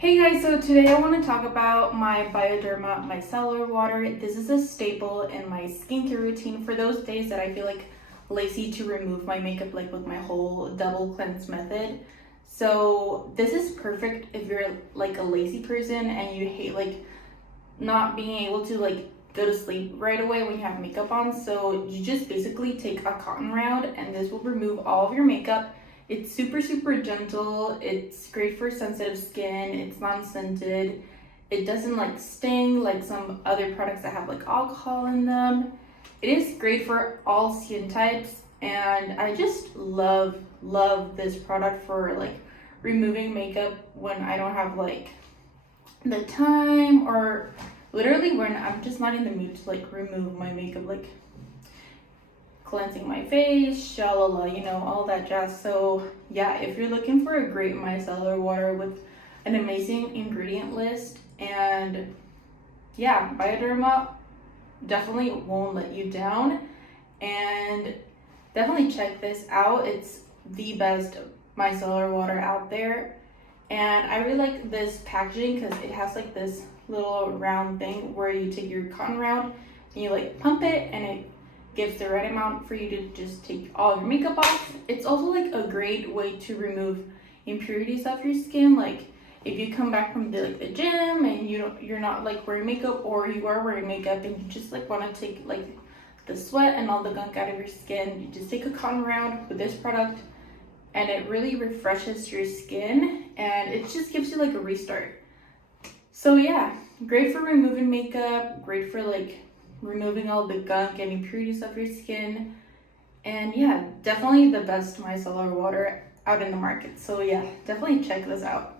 Hey guys, so today I want to talk about my Bioderma micellar water. This is a staple in my skincare routine for those days that I feel like lazy to remove my makeup, like with my whole double cleanse method. So this is perfect if you're like a lazy person and you hate like not being able to like go to sleep right away when you have makeup on. So you just basically take a cotton round and this will remove all of your makeup. It's super gentle. It's great for sensitive skin. It's non-scented. It doesn't like sting like some other products that have like alcohol in them. It is great for all skin types, and I just love this product for like removing makeup when I don't have like the time, or literally when I'm just not in the mood to like remove my makeup, like cleansing my face, shalala, all that jazz. So yeah, if you're looking for a great micellar water with an amazing ingredient list, and yeah, Bioderma definitely won't let you down, and definitely check this out. It's the best micellar water out there, and I really like this packaging because it has like this little round thing where you take your cotton round and you like pump it, and it gives the right amount for you to just take all your makeup off. It's also like a great way to remove impurities off your skin. Like if you come back from the gym and you're not like wearing makeup, or you are wearing makeup and you just like want to take like the sweat and all the gunk out of your skin, you just take a cotton round with this product and it really refreshes your skin and it just gives you like a restart. So yeah, great for removing makeup, great for like removing all the gunk and impurities of your skin, and yeah, definitely the best micellar water out in the market. So yeah, definitely check this out.